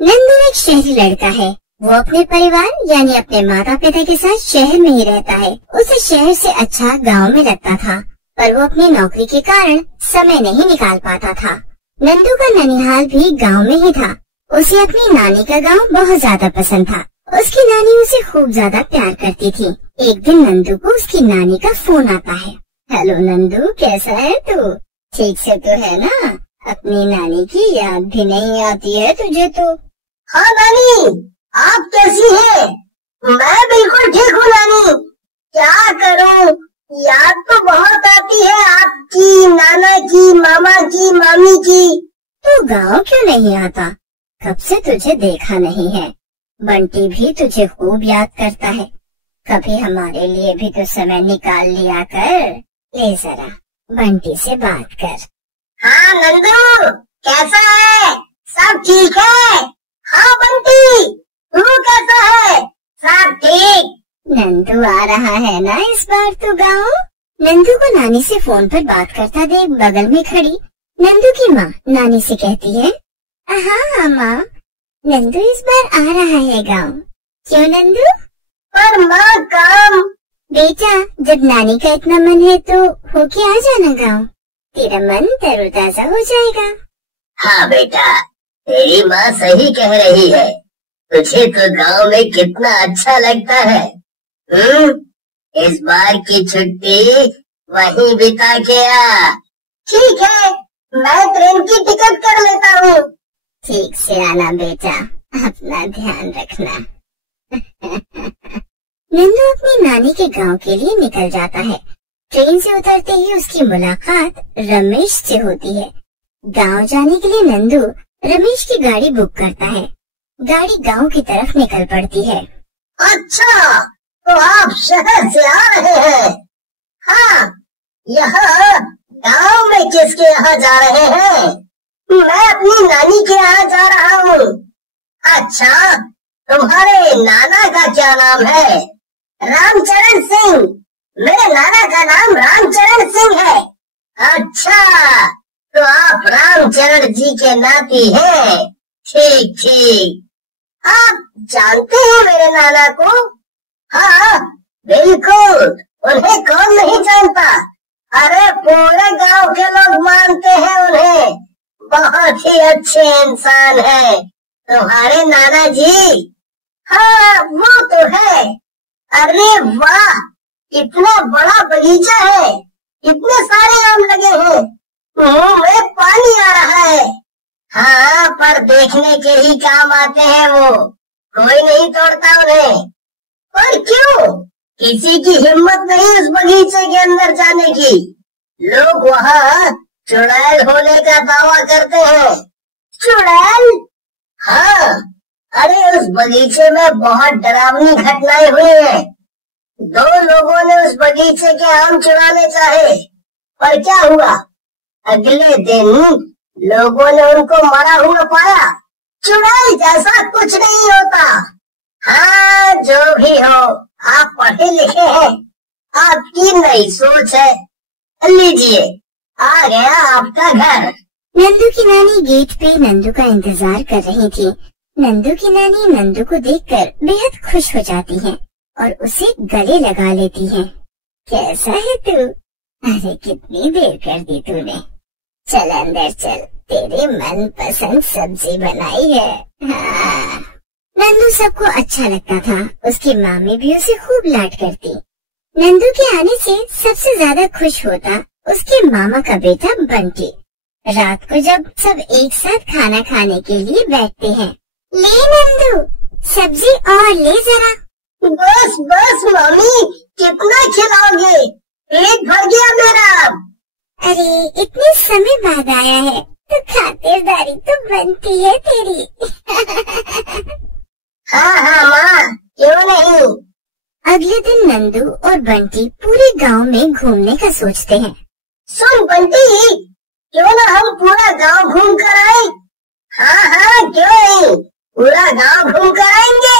नंदू एक शहरी लड़का है। वो अपने परिवार यानी अपने माता पिता के साथ शहर में ही रहता है। उसे शहर से अच्छा गांव में लगता था, पर वो अपनी नौकरी के कारण समय नहीं निकाल पाता था। नंदू का ननिहाल भी गांव में ही था। उसे अपनी नानी का गांव बहुत ज्यादा पसंद था। उसकी नानी उसे खूब ज्यादा प्यार करती थी। एक दिन नंदू को उसकी नानी का फोन आता है। हेलो नंदू, कैसा है तू? ठीक से तो है ना? अपनी नानी की याद भी नहीं आती है तुझे तो? हाँ नानी, आप कैसी हैं? मैं बिल्कुल ठीक हूँ नानी। क्या करूँ, याद तो बहुत आती है आपकी, नाना की, मामा की, मामी की। तू गांव क्यों नहीं आता? कब से तुझे देखा नहीं है। बंटी भी तुझे खूब याद करता है। कभी हमारे लिए भी तो समय निकाल लिया कर। ले जरा बंटी से बात कर। हाँ नंदू, कैसा है? सब ठीक है? हाँ बंटी, तू कैसा है? सब ठीक। नंदू आ रहा है ना इस बार तो गाँव? नंदू को नानी से फोन पर बात करता देख बगल में खड़ी नंदू की माँ नानी से कहती है, हाँ माँ, नंदू इस बार आ रहा है गाँव। क्यों नंदू? पर माँ काम। बेटा, जब नानी का इतना मन है तो होके आ जाना गाँव। तेरा मन तरोताजा हो जाएगा। हाँ बेटा, तेरी माँ सही कह रही है। तुझे तो गांव में कितना अच्छा लगता है। इस बार की छुट्टी वहीं बिता के आ। ठीक है, मैं ट्रेन की टिकट कर लेता हूँ। ठीक से आना बेटा, अपना ध्यान रखना। नंदू अपनी नानी के गांव के लिए निकल जाता है। ट्रेन से उतरते ही उसकी मुलाकात रमेश से होती है। गांव जाने के लिए नंदू रमेश की गाड़ी बुक करता है। गाड़ी गांव की तरफ निकल पड़ती है। अच्छा, तो आप शहर से आ रहे हैं? हाँ, यहाँ गांव में किसके यहाँ जा रहे हैं? मैं अपनी नानी के यहाँ जा रहा हूँ। अच्छा, तुम्हारे नाना का क्या नाम है? रामचरण सिंह। मेरे नाना का नाम रामचरण सिंह है। अच्छा, तो आप रामचरण जी के नाती हैं। ठीक ठीक। आप जानते हो मेरे नाना को? हाँ बिल्कुल, उन्हें कौन नहीं जानता। अरे पूरे गांव के लोग मानते हैं उन्हें। बहुत ही अच्छे इंसान है तुम्हारे नाना जी। हाँ वो तो है। अरे वाह, इतना बड़ा बगीचा है, इतने सारे आम लगे हैं, मुंह में पानी आ रहा है। हाँ, पर देखने के ही काम आते हैं वो, कोई नहीं तोड़ता उन्हें। पर क्यों? किसी की हिम्मत नहीं उस बगीचे के अंदर जाने की। लोग वहाँ चुड़ैल होने का दावा करते हैं। चुड़ैल? हाँ, अरे उस बगीचे में बहुत डरावनी घटनाएं हुई हैं। 2 लोगों ने उस बगीचे के आम चुराने चाहे, पर क्या हुआ? अगले दिन लोगों ने उनको मरा हुआ पाया। चुड़ैल जैसा कुछ नहीं होता। हाँ, जो भी हो, आप पढ़े लिखे हैं, आपकी नई सोच है। लीजिए, आ गया आपका घर। नंदू की नानी गेट पे नंदू का इंतजार कर रही थी। नंदू की नानी नंदू को देखकर बेहद खुश हो जाती है और उसे गले लगा लेती है। कैसा है तू? अरे कितनी देर कर दी तूने। चल अंदर चल, तेरी मनपसंद सब्जी बनाई है। हाँ। नंदू सबको अच्छा लगता था। उसकी मामी भी उसे खूब लाड करती। नंदू के आने से सबसे ज्यादा खुश होता उसके मामा का बेटा बंटी। रात को जब सब एक साथ खाना खाने के लिए बैठते हैं। ले नंदू, सब्जी और ले जरा। बस बस मामी, कितना खिलाओगे? पेट भर गया मेरा। अरे इतने समय बाद आया है तो खातिरदारी तो बनती है तेरी। हाँ हाँ माँ, क्यों नहीं। अगले दिन नंदू और बंटी पूरे गांव में घूमने का सोचते हैं। सुन बंटी, क्यों ना हम पूरा गांव घूम कर आए? हाँ हाँ, क्यों नहीं, पूरा गांव घूम कर आएंगे।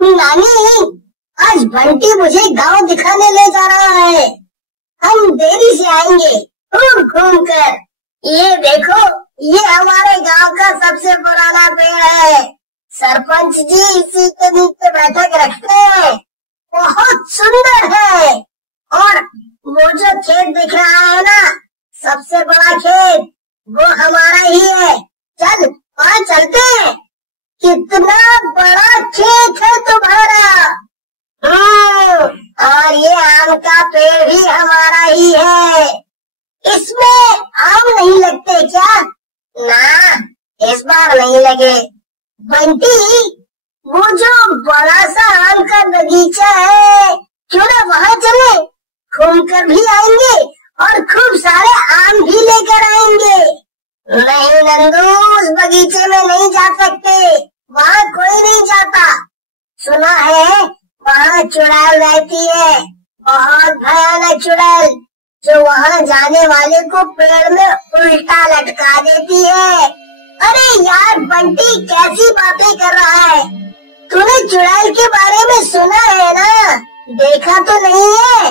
नानी, आज बंटी मुझे गांव दिखाने ले जा रहा है। हम देरी से आएंगे घूम घूम कर। ये देखो, ये हमारे गांव का सबसे पुराना पेड़ है। सरपंच जी इसी के नीचे बैठक रखते हैं। बहुत सुंदर है। और वो जो खेत दिख रहा है ना, सबसे बड़ा खेत, वो हमारा ही है। चल वहाँ चलते हैं। कितना बड़ा खेत है तुम्हारा। और ये आम का पेड़ भी हमारा ही है। इसमें आम नहीं लगते क्या? ना, इस बार नहीं लगे। बंटी, वो जो बड़ा सा आम का बगीचा है, क्यों ना वहाँ चले? घूम कर भी आएंगे और खूब सारे आम भी लेकर आएंगे। नहीं नंदू, उस बगीचे में नहीं जा सकते, वहाँ कोई नहीं जाता। सुना है वहाँ चुड़ैल रहती है, बहुत भयानक चुड़ैल, जो वहाँ जाने वाले को पेड़ में उल्टा लटका देती है। अरे यार बंटी, कैसी बातें कर रहा है? तूने चुड़ैल के बारे में सुना है ना? देखा तो नहीं है,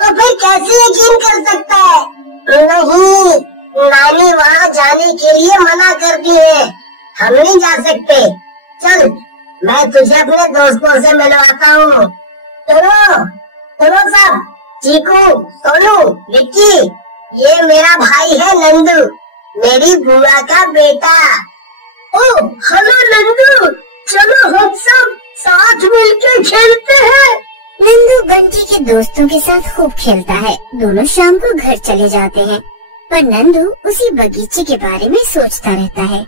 तो फिर कैसे यकीन कर सकता है? नहीं, नानी वहाँ जाने के लिए मना करती है, हम नहीं जा सकते। चल मैं तुझे अपने दोस्तों से मिलवाता हूँ। सुनो सब, चीकू, सोनू, विक्की, ये मेरा भाई है नंदू, मेरी बुआ का बेटा। ओह हेलो नंदू, चलो हम सब साथ मिलकर खेलते हैं। नंदू बंटी के दोस्तों के साथ खूब खेलता है। दोनों शाम को घर चले जाते हैं, पर नंदू उसी बगीचे के बारे में सोचता रहता है।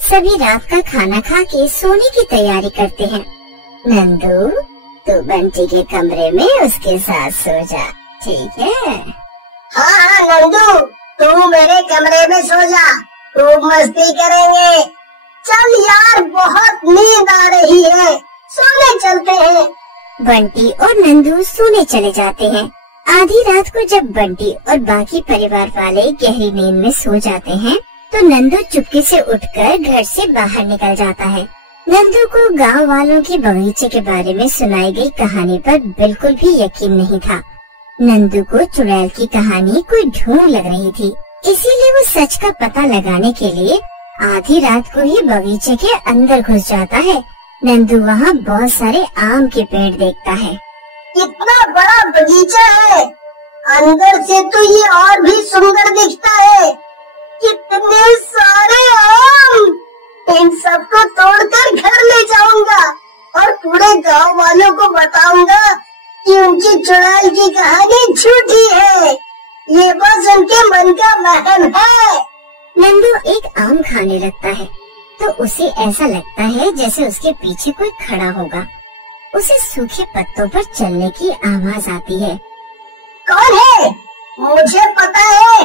सभी रात का खाना खा के सोने की तैयारी करते हैं। नंदू, तू बंटी के कमरे में उसके साथ सो जा, ठीक है? हाँ नंदू, तू मेरे कमरे में सो जा, खूब मस्ती करेंगे। चल यार, बहुत नींद आ रही है, सोने चलते हैं। बंटी और नंदू सोने चले जाते हैं। आधी रात को जब बंटी और बाकी परिवार वाले गहरी नींद में सो जाते हैं, तो नंदू चुपके से उठकर घर से बाहर निकल जाता है। नंदू को गांव वालों के बगीचे के बारे में सुनाई गई कहानी पर बिल्कुल भी यकीन नहीं था। नंदू को चुड़ैल की कहानी कोई ढोंग लग रही थी, इसीलिए वो सच का पता लगाने के लिए आधी रात को ही बगीचे के अंदर घुस जाता है। नंदू वहाँ बहुत सारे आम के पेड़ देखता है। कितना बड़ा बगीचा है, अंदर से तो ये और भी सुंदर दिखता है। कितने सारे आम, इन सबको तोड़कर घर ले जाऊंगा और पूरे गांव वालों को बताऊंगा कि उनकी चुड़ैल की कहानी झूठी है। ये बस उनके मन का वहम है। नंदू एक आम खाने लगता है तो उसे ऐसा लगता है जैसे उसके पीछे कोई खड़ा होगा। उसे सूखे पत्तों पर चलने की आवाज आती है। कौन है? मुझे पता है,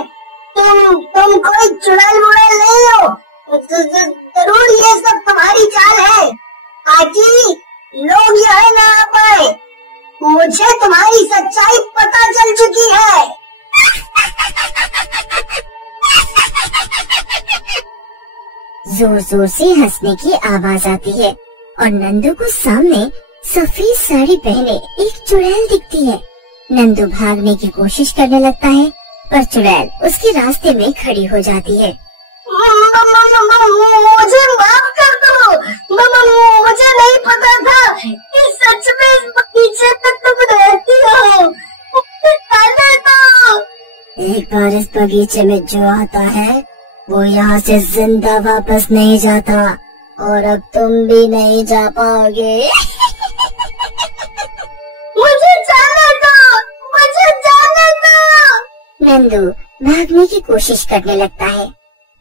तुम कोई चुड़ैल मुड़ैल नहीं हो। जरूर ये सब तुम्हारी चाल है ताकि लोग यहाँ ना आ पाए। मुझे तुम्हारी सच्चाई पता चल चुकी है। जोर जोर से हंसने की आवाज आती है और नंदू को सामने सफेद साड़ी पहने एक चुड़ैल दिखती है। नंदू भागने की कोशिश करने लगता है, पर चुड़ैल उसके रास्ते में खड़ी हो जाती है। मुझे माफ कर दो, मुझे नहीं पता था कि सच में इस बगीचे में तुम रहती हो। एक बार इस बगीचे में जो आता है वो यहाँ से जिंदा वापस नहीं जाता, और अब तुम भी नहीं जा पाओगे। मुझे जाने दो, मुझे जाने दो। नंदू भागने की कोशिश करने लगता है।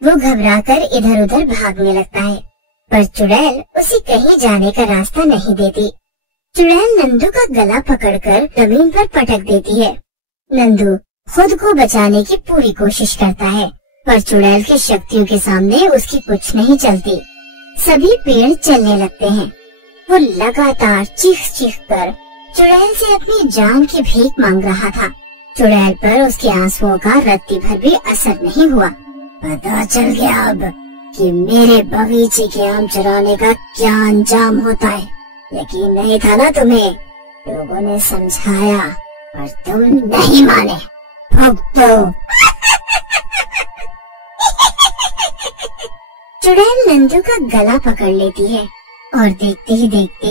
वो घबराकर इधर उधर भागने लगता है, पर चुड़ैल उसे कहीं जाने का रास्ता नहीं देती। चुड़ैल नंदू का गला पकड़कर जमीन पर पटक देती है। नंदू खुद को बचाने की पूरी कोशिश करता है, पर चुड़ैल की शक्तियों के सामने उसकी कुछ नहीं चलती। सभी पेड़ चलने लगते हैं। वो लगातार चीख चीख कर चुड़ैल से अपनी जान की भीख मांग रहा था। चुड़ैल पर उसके आंसुओं का रत्ती भर भी असर नहीं हुआ। पता चल गया अब कि मेरे बगीचे के आम चुराने का क्या अंजाम होता है। यकीन नहीं था ना तुम्हें? लोगों ने समझाया पर तुम नहीं माने। भुगतो। चुड़ैल नंदू का गला पकड़ लेती है और देखते ही देखते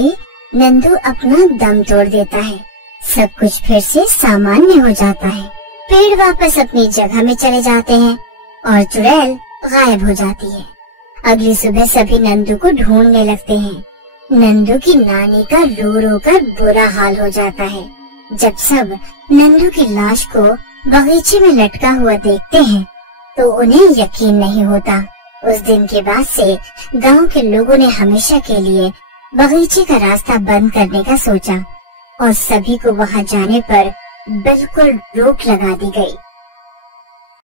नंदू अपना दम तोड़ देता है। सब कुछ फिर से सामान्य हो जाता है। पेड़ वापस अपनी जगह में चले जाते हैं और चुड़ैल गायब हो जाती है। अगली सुबह सभी नंदू को ढूंढने लगते हैं। नंदू की नानी का रो रो कर बुरा हाल हो जाता है। जब सब नंदू की लाश को बगीचे में लटका हुआ देखते हैं तो उन्हें यकीन नहीं होता। उस दिन के बाद से गांव के लोगों ने हमेशा के लिए बगीचे का रास्ता बंद करने का सोचा और सभी को वहां जाने पर बिल्कुल रोक लगा दी गई।